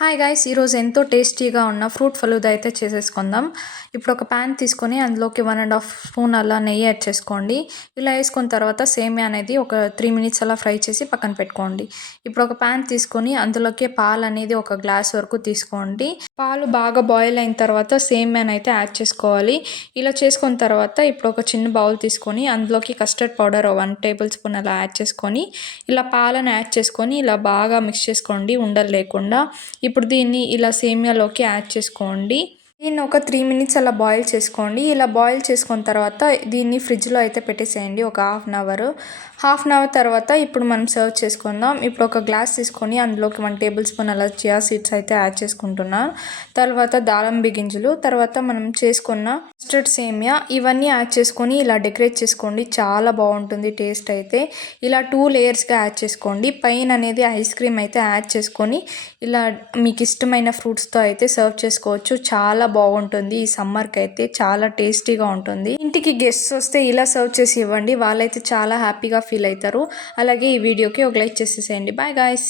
Hi guys ఈరోజు ఎంతో టేస్టీగా ఉన్న ఫ్రూట్ ఫలూదా అయితే చేసేసుకుందాం. ఇప్పుడు ఒక ప్యాన్ తీసుకొని అందులోకి 1.5 స్పూన్ అలా నెయ్యి యాడ్ చేసుకోండి. ఇలా వేసుకున్న తర్వాత సేమియా అనేది ఒక 3 మినిట్స్ అలా ఫ్రై చేసి పక్కన పెట్టుకోండి. ఇప్పుడు ఒక ప్యాన్ తీసుకొని అందులోకి పాలు అనేది ఒక గ్లాస్ వరకు తీసుకోండి. పాలు బాగా బాయిల్ అయిన తర్వాత సేమియాని అయితే యాడ్ చేసుకోవాలి. ఇలా చేసుకున్న తర్వాత ఇప్పుడు ఒక చిన్న బౌల్ తీసుకొని అందులోకి కస్టర్డ్ పౌడర్ 1 టేబుల్ స్పూన్ అలా యాడ్ చేసుకొని ఇలా పాలను యాడ్ చేసుకొని ఇలా బాగా మిక్స్ చేసుకోండి ఉండలు లేకుండా. ఇప్పుడు దీన్ని ఇలా సేమియాలోకి యాడ్ చేసుకోండి. దీన్ని ఒక 3 మినిట్స్ అలా బాయిల్ చేసుకోండి. ఇలా బాయిల్ చేసుకున్న తర్వాత దీన్ని ఫ్రిడ్జ్లో అయితే పెట్టేసేయండి ఒక హాఫ్ అన్ అవర్ తర్వాత ఇప్పుడు మనం సర్వ్ చేసుకుందాం. ఇప్పుడు ఒక గ్లాస్ తీసుకొని అందులోకి 1 టేబుల్ స్పూన్ అలా చియా సీడ్స్ అయితే యాడ్ చేసుకుంటున్నాను. తర్వాత దాళంబి గింజలు, తర్వాత మనం చేసుకున్న కస్టర్డ్ సేమియా ఇవన్నీ యాడ్ చేసుకొని ఇలా డెకరేట్ చేసుకోండి. చాలా బాగుంటుంది టేస్ట్ అయితే. ఇలా 2 లేయర్స్గా యాడ్ చేసుకోండి. పైన అనేది ఐస్ క్రీమ్ అయితే యాడ్ చేసుకొని ఇలా మీకు ఇష్టమైన ఫ్రూట్స్తో అయితే సర్వ్ చేసుకోవచ్చు. చాలా బాగుంటుంది. ఈ సమ్మర్కి అయితే చాలా టేస్టీగా ఉంటుంది. ఇంటికి గెస్ట్స్ వస్తే ఇలా సర్వ్ చేసి ఇవ్వండి. వాళ్ళైతే చాలా హ్యాపీగా ఫీల్ అవుతారు. అలాగే ఈ వీడియోకి ఒక లైక్ చేసేసేయండి. Bye guys.